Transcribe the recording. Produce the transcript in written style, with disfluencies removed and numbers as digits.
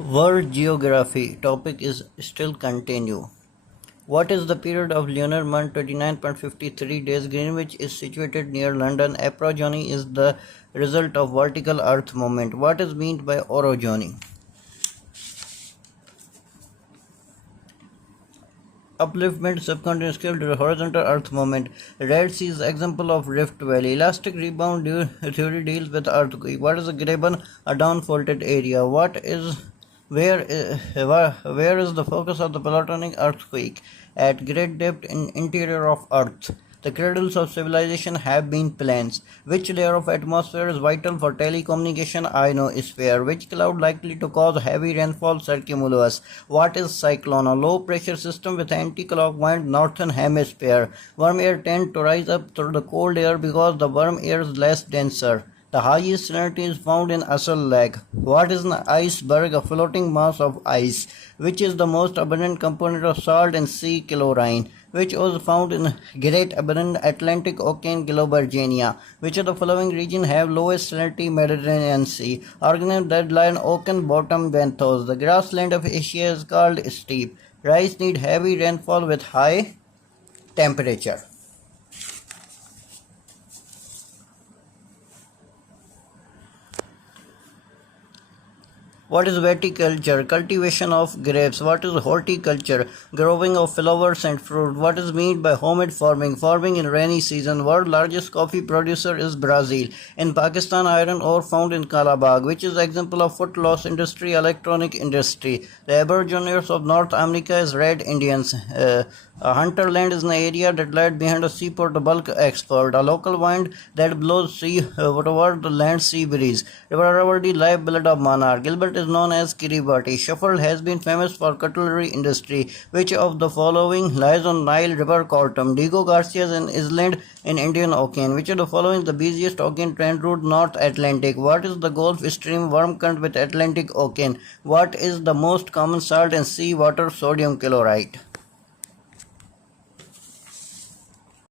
World Geography topic is still continue. What is the period of lunar month 29.53 days? Greenwich is situated near London. Aprogeny is the result of vertical earth movement. What is meant by orogeny? Upliftment, subcontinental scale, horizontal earth movement. Red Sea is example of rift valley. Elastic rebound theory deals with earthquake. What is a graben? A downfaulted area. Where is the focus of the Plutonic earthquake? At great depth in interior of Earth. The cradles of civilization have been plains. Which layer of atmosphere is vital for telecommunication? Ionosphere. Which cloud likely to cause heavy rainfall? Circumulus. What is cyclone? A low pressure system with anti-clock wind northern hemisphere. Warm air tend to rise up through the cold air because the warm air is less denser. The highest salinity is found in Asal Lake. What is an iceberg? A floating mass of ice. Which is the most abundant component of salt and sea chlorine? Which was found in Great Abundant Atlantic Ocean, Globigerina. Which of the following regions have lowest salinity? Mediterranean Sea. Organisms that lie on ocean bottom benthos. The grassland of Asia is called steppe. Rice need heavy rainfall with high temperature. What is viticulture? Cultivation of grapes. What is horticulture? Growing of flowers and fruit. What is meant by homemade farming? Farming in rainy season. World largest coffee producer is Brazil. In Pakistan, iron ore found in Kalabag, which is example of foot loss industry, electronic industry. The Aborigines of North America is red Indians. Hunterland is an area that lies behind a seaport, the bulk export. A local wind that blows toward the land sea breeze. River lifeblood of monarch. Gilbert is known as Kiribati. Sheffield has been famous for cutlery industry. Which of the following lies on Nile River Cortum? Diego Garcia is an island in Indian Ocean. Which of the following is the busiest ocean trade route? North Atlantic. What is the Gulf Stream worm current with Atlantic Ocean? What is the most common salt in sea water? Sodium chloride.